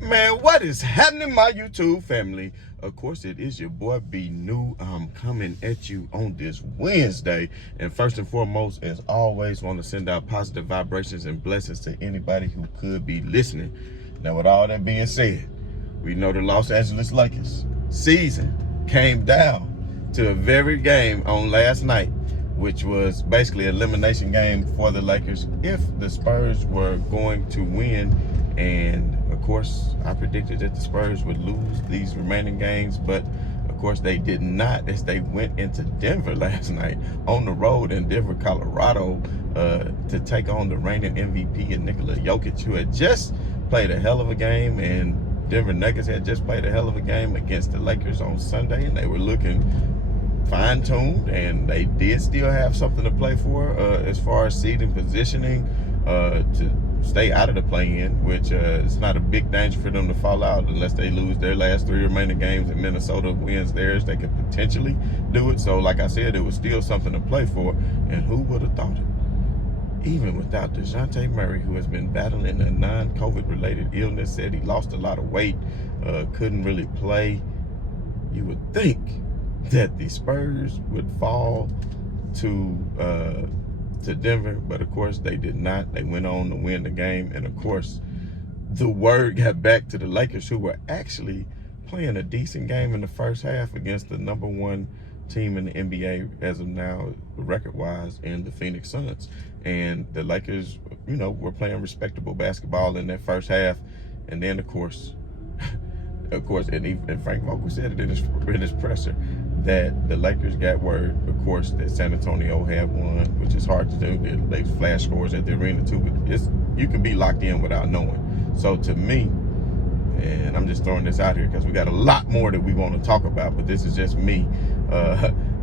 Man, what is happening, my YouTube family? Of course, it is your boy B New. I'm coming at you on this Wednesday. And first and foremost, as always, want to send out positive vibrations and blessings to anybody who could be listening. Now, with all that being said, we know the Los Angeles Lakers season came down to a very game on last night, which was basically an elimination game for the Lakers if the Spurs were going to win. And of course, I predicted that the Spurs would lose these remaining games, but of course they did not, as they went into Denver last night on the road in Denver, Colorado, to take on the reigning MVP and Nikola Jokic, who had just played a hell of a game, and Denver Nuggets had just played a hell of a game against the Lakers on Sunday, and they were looking fine-tuned, and they did still have something to play for as far as seeding, positioning, to stay out of the play-in, which it's not a big danger for them to fall out unless they lose their last 3 remaining games and Minnesota wins theirs. They could potentially do it. So like I said, it was still something to play for, and who would have thought it? Even without DeJounte Murray, who has been battling a non-COVID related illness, said he lost a lot of weight, couldn't really play, you would think that the Spurs would fall to Denver, but of course they did not. They went on to win the game, and of course the word got back to the Lakers, who were actually playing a decent game in the first half against the #1 team in the NBA as of now, record-wise, in the Phoenix Suns. And the Lakers, were playing respectable basketball in that first half, and then of course, and Frank Vogel said it in his presser, that the Lakers got word, of course, that San Antonio had won, which is hard to do. They flash scores at the arena too, but you can be locked in without knowing. So to me, and I'm just throwing this out here because we got a lot more that we want to talk about, but this is just me.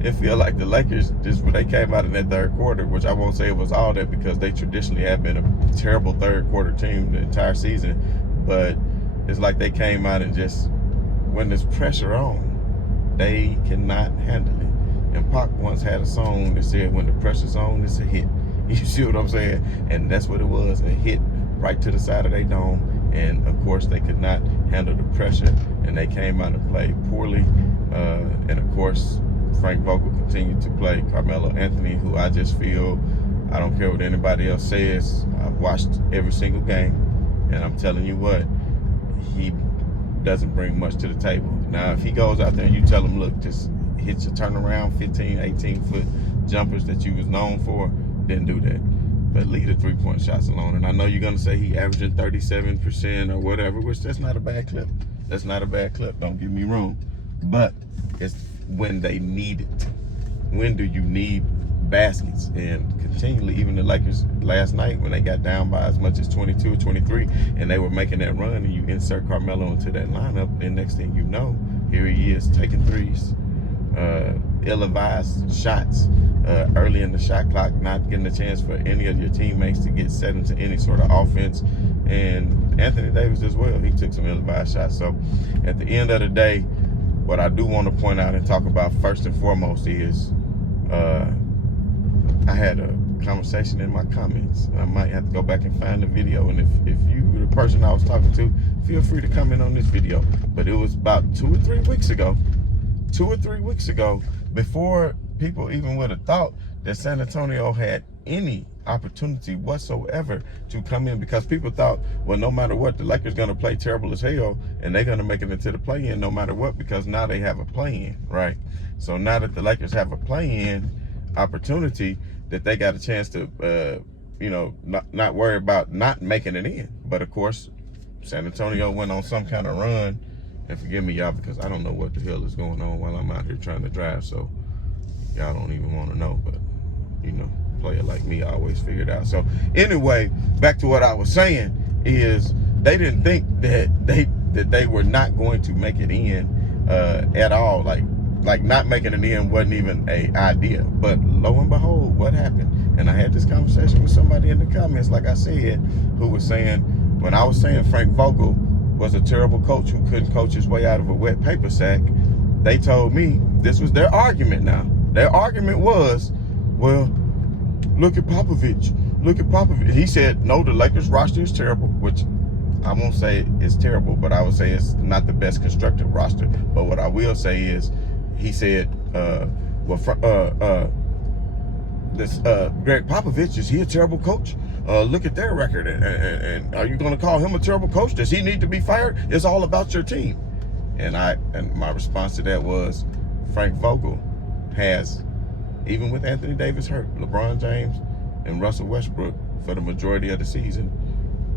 It feel like the Lakers, just when they came out in that third quarter, which I won't say it was all that because they traditionally have been a terrible third quarter team the entire season, but it's like they came out and just, when there's pressure on, they cannot handle it. And Pac once had a song that said, when the pressure's on, it's a hit. You see what I'm saying? And that's what it was, a hit right to the side of their dome. And of course, they could not handle the pressure, and they came out and played poorly. And of course, Frank Vogel continued to play Carmelo Anthony, who I just feel, I don't care what anybody else says, I've watched every single game, and I'm telling you what, he doesn't bring much to the table. Now, if he goes out there and you tell him, look, just hit your turnaround 15, 18-foot jumpers that you was known for, then do that. But leave the three-point shots alone. And I know you're going to say he averaging 37% or whatever, which that's not a bad clip. That's not a bad clip, don't get me wrong. But it's when they need it. When do you need baskets? And continually, even the Lakers last night, when they got down by as much as 22 or 23 and they were making that run, and you insert Carmelo into that lineup, then next thing you know, here he is taking threes, ill-advised shots early in the shot clock, not getting a chance for any of your teammates to get set into any sort of offense. And Anthony Davis as well, he took some ill-advised shots. So at the end of the day, what I do want to point out and talk about first and foremost is I had a conversation in my comments. I might have to go back and find the video, and if you were the person I was talking to, feel free to comment on this video. But it was about 2 or 3 weeks ago, before people even would have thought that San Antonio had any opportunity whatsoever to come in, because people thought, well, no matter what, the Lakers going to play terrible as hell and they're going to make it into the play-in no matter what, because now they have a play-in, right? So now that the Lakers have a play-in opportunity, that they got a chance to not worry about not making it in. But of course, San Antonio went on some kind of run, and forgive me, y'all, because I don't know what the hell is going on while I'm out here trying to drive, so y'all don't even want to know. But player like me, I always figure it out. So anyway, back to what I was saying is, they didn't think that they were not going to make it in at all. Like not making it in wasn't even an idea. But lo and behold, what happened? And I had this conversation with somebody in the comments, like I said, who was saying, when I was saying Frank Vogel was a terrible coach who couldn't coach his way out of a wet paper sack, they told me this was their argument now. Their argument was, well, look at Popovich. He said, no, the Lakers roster is terrible, which I won't say it's terrible, but I would say it's not the best constructed roster. But what I will say is, he said, Greg Popovich, is he a terrible coach? Look at their record, and are you going to call him a terrible coach? Does he need to be fired? It's all about your team. And my response to that was, Frank Vogel has, even with Anthony Davis hurt, LeBron James and Russell Westbrook for the majority of the season,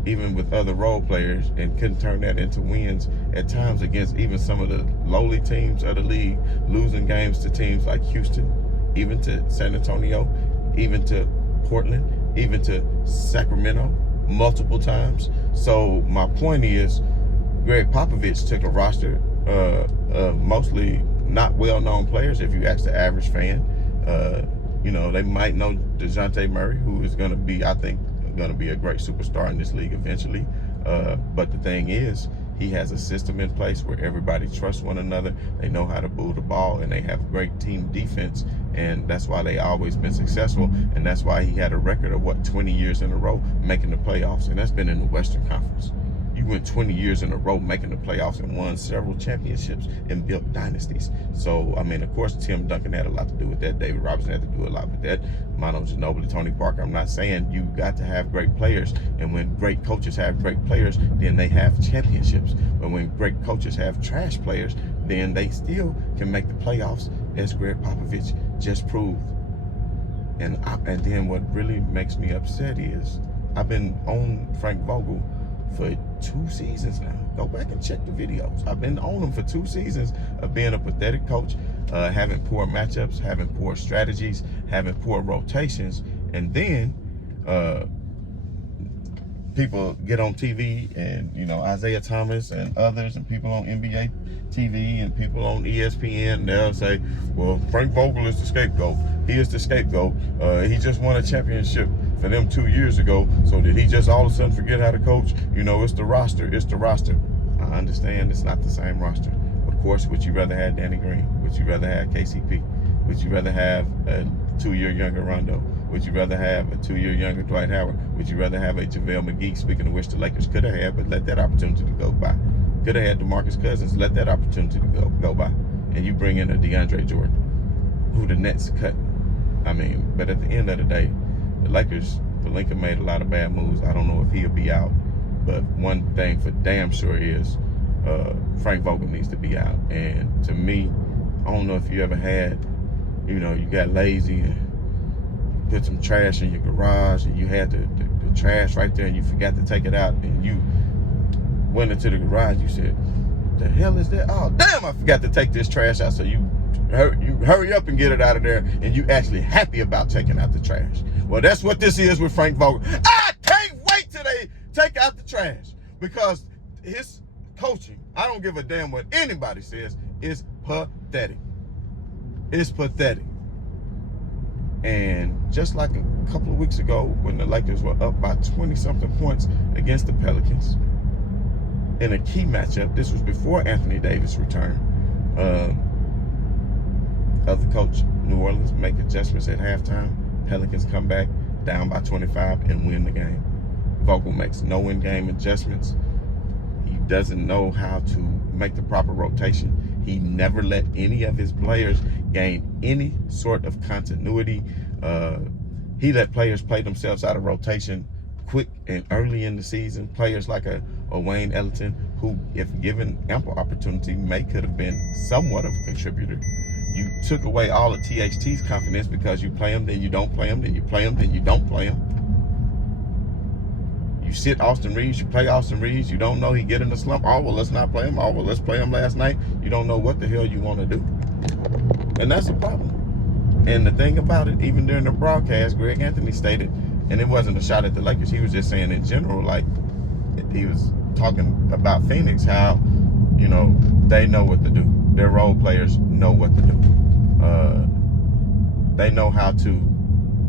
even with other role players, and couldn't turn that into wins at times against even some of the lowly teams of the league, losing games to teams like Houston, even to San Antonio, even to Portland, even to Sacramento multiple times. So my point is, Greg Popovich took a roster of mostly not well-known players. If you ask the average fan, they might know DeJounte Murray, who is going to be, I think, going to be a great superstar in this league eventually. But the thing is, he has a system in place where everybody trusts one another. They know how to move the ball, and they have great team defense. And that's why they always been successful. And that's why he had a record of 20 years in a row making the playoffs. And that's been in the Western Conference. You went 20 years in a row making the playoffs and won several championships and built dynasties. So, I mean, of course, Tim Duncan had a lot to do with that. David Robinson had to do a lot with that. Manu Ginobili, Tony Parker. I'm not saying you got to have great players. And when great coaches have great players, then they have championships. But when great coaches have trash players, then they still can make the playoffs, as Greg Popovich just proved. And then what really makes me upset is, I've been on Frank Vogel for 2 seasons now. Go back and check the videos. I've been on him for 2 seasons of being a pathetic coach, having poor matchups, having poor strategies, having poor rotations. And then people get on TV and, Isaiah Thomas and others, and people on NBA TV and people on ESPN, they'll say, well, Frank Vogel is the scapegoat. He is the scapegoat. He just won a championship for them 2 years ago. So did he just all of a sudden forget how to coach? It's the roster. It's the roster. I understand it's not the same roster. Of course, would you rather have Danny Green? Would you rather have KCP? Would you rather have a 2-year younger Rondo? Would you rather have a 2-year younger Dwight Howard? Would you rather have a JaVale McGee, speaking of which the Lakers could have had, but let that opportunity to go by? Could have had DeMarcus Cousins, let that opportunity to go by. And you bring in a DeAndre Jordan, who the Nets cut. I mean, but at the end of the day, the Lakers, Pelinka made a lot of bad moves. I don't know if he'll be out, but one thing for damn sure is Frank Vogel needs to be out. And to me, I don't know if you ever had, you got lazy and put some trash in your garage, and you had the trash right there, and you forgot to take it out, and you went into the garage. You said, "The hell is that? Oh, damn! I forgot to take this trash out." So you hurry up and get it out of there, and you actually happy about taking out the trash. Well, that's what this is with Frank Vogel. I can't wait till they take out the trash, because his coaching, I don't give a damn what anybody says, is pathetic. It's pathetic. And just like a couple of weeks ago when the Lakers were up by 20-something points against the Pelicans in a key matchup, this was before Anthony Davis returned, other coach, New Orleans, make adjustments at halftime. Pelicans come back down by 25 and win the game. Vogel makes no in-game adjustments. He doesn't know how to make the proper rotation. He never let any of his players gain any sort of continuity. He let players play themselves out of rotation quick and early in the season. Players like a Wayne Ellington, who, if given ample opportunity, could have been somewhat of a contributor. You took away all of THT's confidence because you play him, then you don't play him, then you play him, then you don't play him. You sit Austin Reeves, you play Austin Reeves, you don't know he get in the slump. Oh, well, let's not play him. Oh, well, let's play him last night. You don't know what the hell you want to do. And that's a problem. And the thing about it, even during the broadcast, Greg Anthony stated, and it wasn't a shot at the Lakers, he was just saying in general, like, he was talking about Phoenix, how, they know what to do. Their role players know what to do. They know how to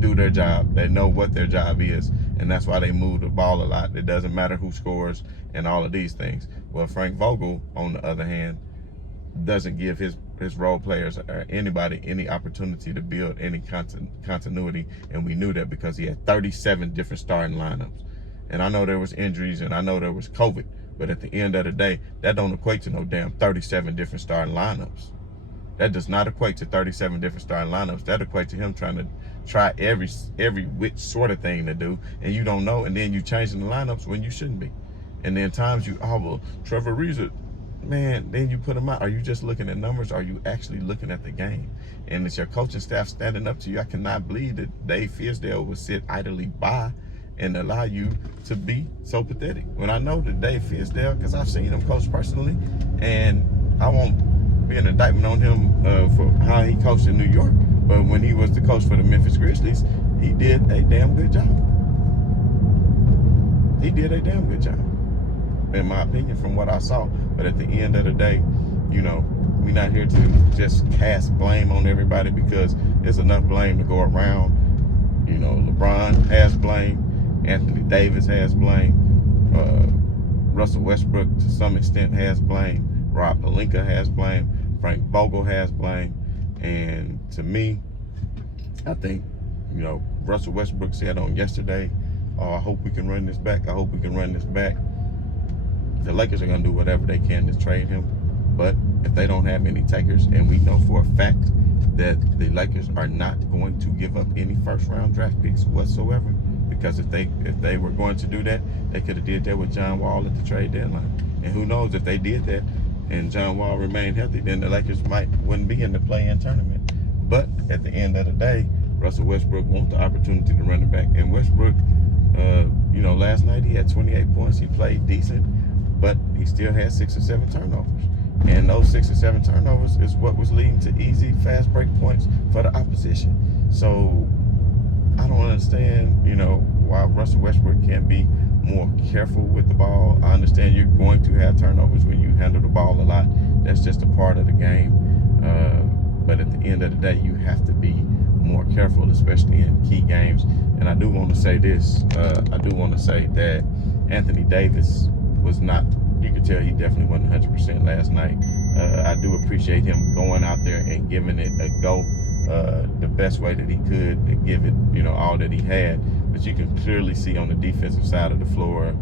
do their job. They know what their job is, and that's why they move the ball a lot. It doesn't matter who scores and all of these things. Well, Frank Vogel, on the other hand, doesn't give his role players or anybody any opportunity to build any continuity, and we knew that because he had 37 different starting lineups. And I know there was injuries and I know there was COVID, but at the end of the day, that don't equate to no damn 37 different starting lineups. That does not equate to 37 different starting lineups. That equates to him trying to try every which sort of thing to do, and you don't know, and then you changing the lineups when you shouldn't be. And then times you, oh, well, Trevor Ariza, man, then you put him out. Are you just looking at numbers? Or are you actually looking at the game? And it's your coaching staff standing up to you. I cannot believe that Dave Fizdale would sit idly by and allow you to be so pathetic. When I know that Dave Fizdale, because I've seen him coach personally, and I won't be an indictment on him for how he coached in New York, but when he was the coach for the Memphis Grizzlies, he did a damn good job. He did a damn good job, in my opinion, from what I saw. But at the end of the day, you know, we're not here to just cast blame on everybody, because there's enough blame to go around. You know, LeBron has blame. Anthony Davis has blame. Russell Westbrook, to some extent, has blame. Rob Pelinka has blame. Frank Vogel has blame. And to me, I think, you know, Russell Westbrook said on yesterday, oh, I hope we can run this back. I hope we can run this back. The Lakers are going to do whatever they can to trade him. But if they don't have any takers, and we know for a fact that the Lakers are not going to give up any first-round draft picks whatsoever, because if they were going to do that, they could have did that with John Wall at the trade deadline. And who knows, if they did that and John Wall remained healthy, then the Lakers wouldn't be in the play-in tournament. But at the end of the day, Russell Westbrook wants the opportunity to run it back. And Westbrook, you know, last night he had 28 points. He played decent, but he still had 6 or 7 turnovers. And those 6 or 7 turnovers is what was leading to easy, fast break points for the opposition. So I don't understand, you know, why Russell Westbrook can't be more careful with the ball. I understand you're going to have turnovers when you handle the ball a lot. That's just a part of the game. But at the end of the day, you have to be more careful, especially in key games. And I do want to say this. I do want to say that Anthony Davis was not, you could tell he definitely wasn't 100% last night. I do appreciate him going out there and giving it a go the best way that he could, and give it, you know, all that he had. But you can clearly see on the defensive side of the floor,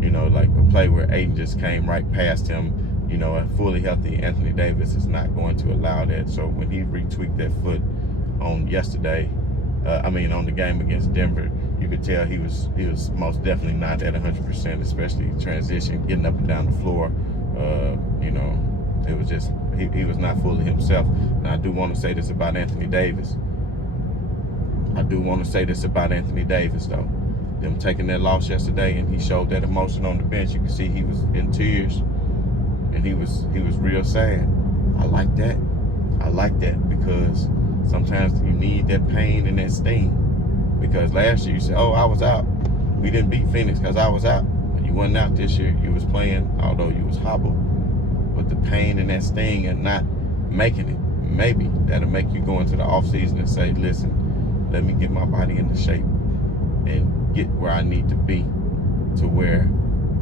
you know, like a play where Aiden just came right past him. You know, a fully healthy Anthony Davis is not going to allow that. So when he retweaked that foot on yesterday, on the game against Denver, you could tell he was most definitely not at 100%, especially transition, getting up and down the floor. You know, it was just, he was not fully himself. And I do want to say this about Anthony Davis. Though. Them taking that loss yesterday, and he showed that emotion on the bench. You can see he was in tears, and he was real sad. I like that because sometimes you need that pain and that sting. Because last year you said, oh, I was out. We didn't beat Phoenix because I was out. But you wasn't out this year. You was playing, although you was hobbled. But the pain and that sting and not making it, maybe that'll make you go into the offseason and say, listen, let me get my body into shape and get where I need to be, to where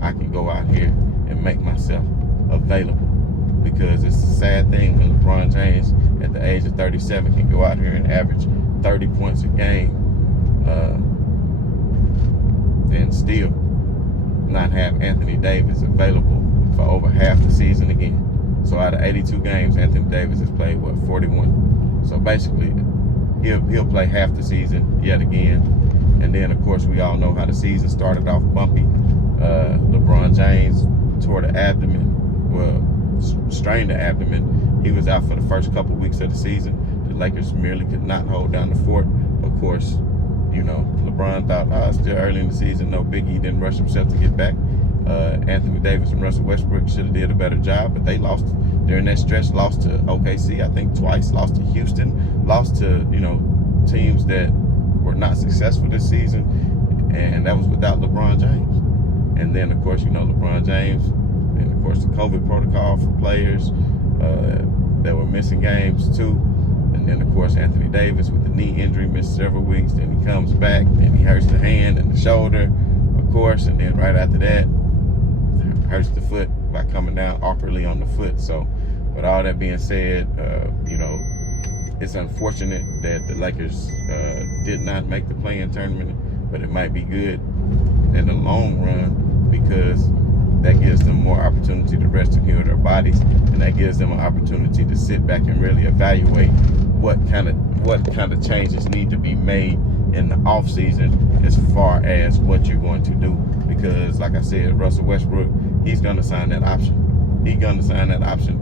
I can go out here and make myself available. Because it's a sad thing when LeBron James, at the age of 37, can go out here and average 30 points a game, and still not have Anthony Davis available for over half the season again. So out of 82 games, Anthony Davis has played, 41? So basically, he'll play half the season yet again. And then, of course, we all know how the season started off bumpy. LeBron James tore the abdomen, strained the abdomen. He was out for the first couple weeks of the season. The Lakers merely could not hold down the fort. Of course, you know, LeBron thought, still early in the season, no biggie. He didn't rush himself to get back. Anthony Davis and Russell Westbrook should have did a better job, but they lost during that stretch. Lost to OKC, I think, twice. Lost to Houston. Lost to, you know, teams that were not successful this season, and that was without LeBron James. And then, of course, you know, LeBron James, and of course the COVID protocol for players that were missing games too. And then, of course, Anthony Davis with the knee injury, missed several weeks. Then he comes back, then he hurts the hand and the shoulder, of course. And then right after that, hurts the foot by coming down awkwardly on the foot. So with all that being said, you know, it's unfortunate that the Lakers did not make the play-in tournament, but it might be good in the long run, because that gives them more opportunity to rest and heal their bodies, and that gives them an opportunity to sit back and really evaluate what kind of changes need to be made in the off season as far as what you're going to do. Because like I said, Russell Westbrook, he's going to sign that option. He's going to sign that option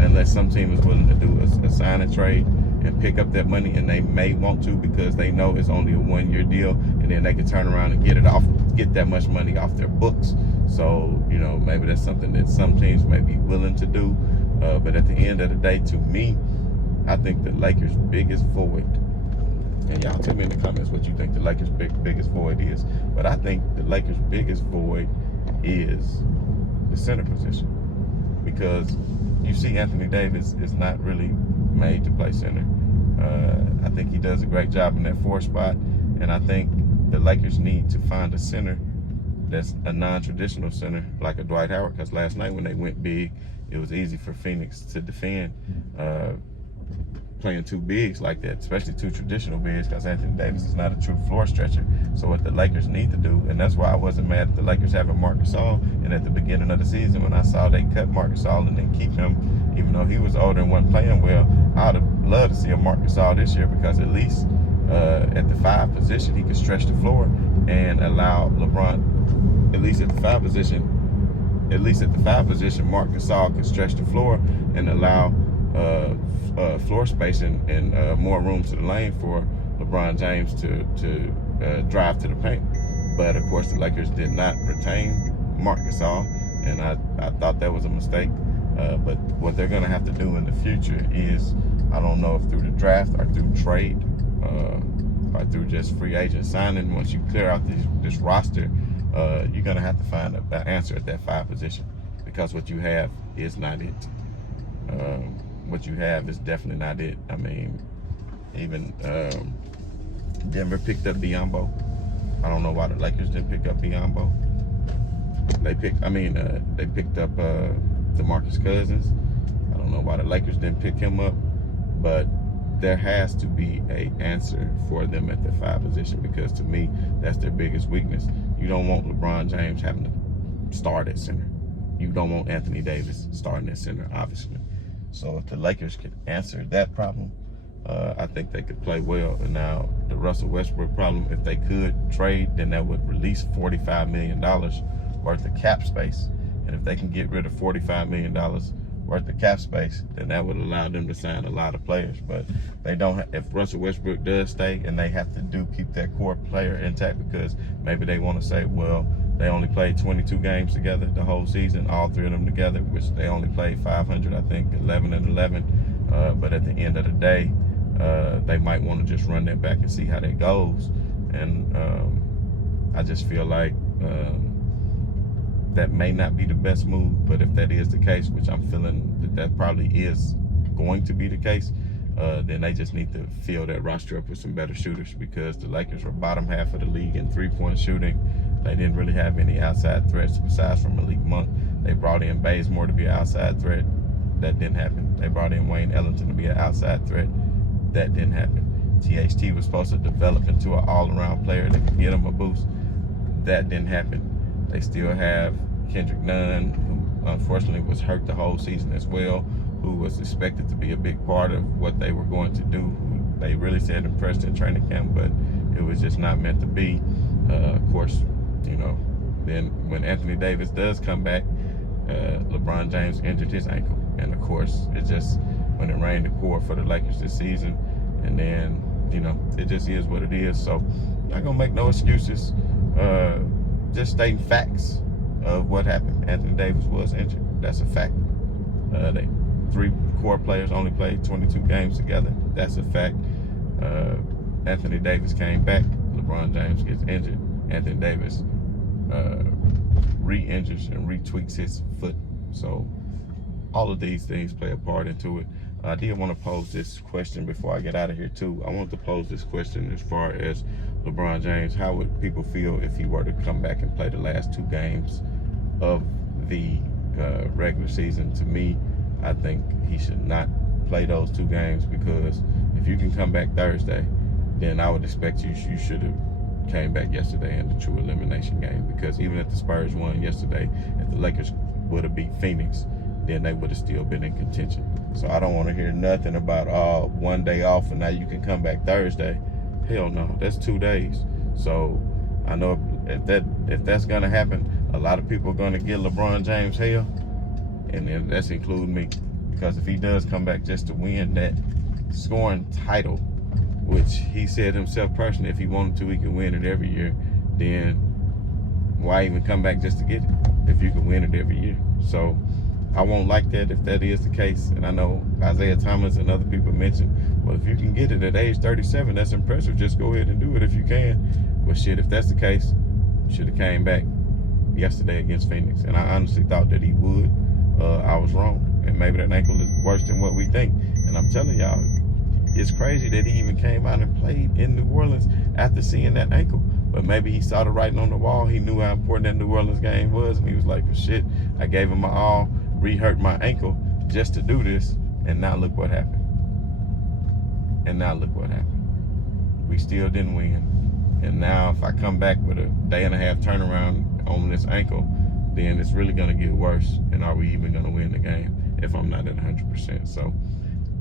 unless some team is willing to do a sign and trade and pick up that money, and they may want to, because they know it's only a 1-year deal, and then they can turn around and get that much money off their books. So, you know, maybe that's something that some teams may be willing to do. But at the end of the day, to me, I think the Lakers' biggest void, and y'all tell me in the comments what you think the Lakers' biggest void is, but I think the Lakers' biggest void is the center position. Because you see Anthony Davis is not really made to play center. I think he does a great job in that 4 spot, and I think the Lakers need to find a center that's a non-traditional center, like a Dwight Howard, because last night when they went big, it was easy for Phoenix to defend playing 2 bigs like that, especially 2 traditional bigs, because Anthony Davis is not a true floor stretcher. So what the Lakers need to do, and that's why I wasn't mad at the Lakers having Marc Gasol, and at the beginning of the season when I saw they cut Marc Gasol and then keep him, even though he was older and wasn't playing well, I would have loved to see a Marc Gasol this year, because at least at the 5 position, he could stretch the floor and allow LeBron, at least at the 5 position, Marc Gasol could stretch the floor and allow floor space and more room to the lane for LeBron James to drive to the paint. But of course, the Lakers did not retain Marc Gasol, and I thought that was a mistake. But what they're going to have to do in the future is, I don't know if through the draft or through trade or through just free agent signing, once you clear out this roster, you're going to have to find an answer at that 5 position, because what you have is not it. What you have is definitely not it. I mean, even Denver picked up Biyombo. I don't know why the Lakers didn't pick up Biyombo. They picked up DeMarcus Cousins. I don't know why the Lakers didn't pick him up, but there has to be an answer for them at the 5 position, because to me, that's their biggest weakness. You don't want LeBron James having to start at center. You don't want Anthony Davis starting at center, obviously. So if the Lakers could answer that problem, I think they could play well. And now the Russell Westbrook problem, if they could trade, then that would release $45 million worth of cap space. And if they can get rid of $45 million worth of cap space, then that would allow them to sign a lot of players. But they don't. If Russell Westbrook does stay, and they have to keep that core player intact, because maybe they want to say, well, they only played 22 games together the whole season, all 3 of them together, which they only played 500, I think, 11-11. But at the end of the day, they might want to just run that back and see how that goes. And I just feel like that may not be the best move. But if that is the case, which I'm feeling that probably is going to be the case, then they just need to fill that roster up with some better shooters, because the Lakers were bottom half of the league in 3-point shooting. They didn't really have any outside threats besides from Malik Monk. They brought in Bazemore to be an outside threat. That didn't happen. They brought in Wayne Ellington to be an outside threat. That didn't happen. THT was supposed to develop into an all-around player that could get them a boost. That didn't happen. They still have Kendrick Nunn, who unfortunately was hurt the whole season as well, who was expected to be a big part of what they were going to do. They really said impressed in training camp, but it was just not meant to be. Of course, you know, then when Anthony Davis does come back, LeBron James injured his ankle. And of course, it just, when it rained to pour for the Lakers this season, and then, you know, it just is what it is. So I'm not gonna make no excuses, just stating facts of what happened. Anthony Davis was injured. That's a fact. They 3 core players only played 22 games together. That's a fact. Anthony Davis came back. LeBron James gets injured. Anthony Davis re-injures and retweaks his foot. So all of these things play a part into it. I did want to pose this question before I get out of here too. I want to pose this question as far as LeBron James. How would people feel if he were to come back and play the last 2 games of the regular season? To me, I think he should not play those 2 games, because if you can come back Thursday, then I would expect you should have came back yesterday in the true elimination game, because even if the Spurs won yesterday, if the Lakers would have beat Phoenix, then they would have still been in contention. So I don't want to hear nothing about one day off and now you can come back Thursday. Hell no, that's 2 days. So I know if that's gonna happen, a lot of people are gonna give LeBron James hell, and then that's including me, because if he does come back just to win that scoring title, which he said himself personally, if he wanted to, he could win it every year, then why even come back just to get it if you can win it every year? So I won't like that if that is the case. And I know Isaiah Thomas and other people mentioned, well, if you can get it at age 37, that's impressive. Just go ahead and do it if you can. But shit, if that's the case, should have came back yesterday against Phoenix. And I honestly thought that he would. I was wrong. And maybe that ankle is worse than what we think. And I'm telling y'all, it's crazy that he even came out and played in New Orleans after seeing that ankle. But maybe he saw the writing on the wall. He knew how important that New Orleans game was. And he was like, well, shit, I gave him my all, re-hurt my ankle just to do this. And now look what happened. We still didn't win. And now if I come back with a day and a half turnaround on this ankle, then it's really going to get worse. And are we even going to win the game if I'm not at 100%? So,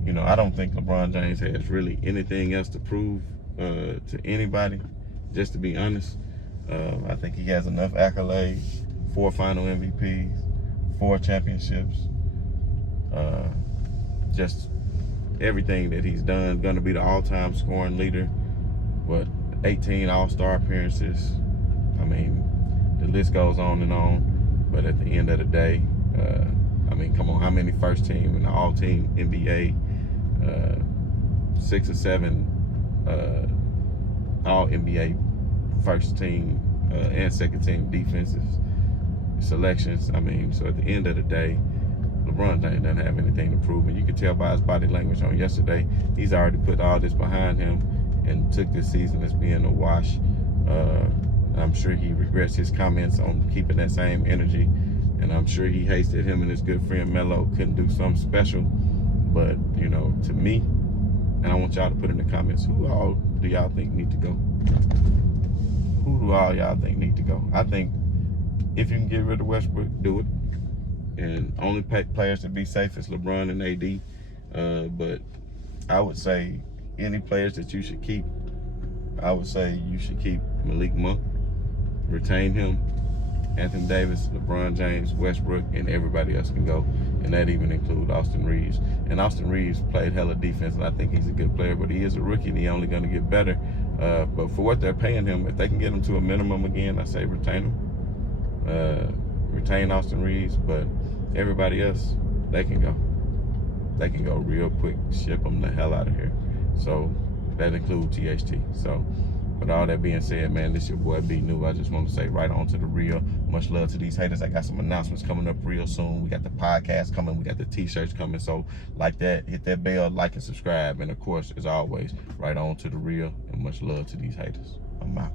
you know, I don't think LeBron James has really anything else to prove to anybody, just to be honest. I think he has enough accolades, 4 final MVPs, 4 championships, just everything that he's done. Going to be the all-time scoring leader, 18 all-star appearances. I mean, the list goes on and on. But at the end of the day, I mean, come on, how many first team in the all-team NBA, 6 or 7 all NBA first team and second team defensive selections? I mean, so at the end of the day, LeBron James doesn't have anything to prove. And you can tell by his body language on yesterday, he's already put all this behind him and took this season as being a wash. I'm sure he regrets his comments on keeping that same energy. And I'm sure he hates that him and his good friend Melo couldn't do something special. But, you know, to me, and I want y'all to put in the comments, who all do y'all think need to go? Who do all y'all think need to go? I think if you can get rid of Westbrook, do it. And only players to be safe is LeBron and AD. But I would say any players that you should keep, I would say you should keep Malik Monk, retain him, Anthony Davis, LeBron James, Westbrook, and everybody else can go. And that even includes Austin Reeves. And Austin Reeves played hella defense, and I think he's a good player, but he is a rookie, and he's only going to get better. But for what they're paying him, if they can get him to a minimum again, I say retain him. Retain Austin Reeves, but everybody else, they can go. They can go real quick, ship them the hell out of here. So that includes THT. So with all that being said, man, this your boy B New. I just want to say right on to the real. Much love to these haters. I got some announcements coming up real soon. We got the podcast coming. We got the t-shirts coming. So like that, hit that bell, like and subscribe. And of course, as always, right on to the real. And much love to these haters. I'm out.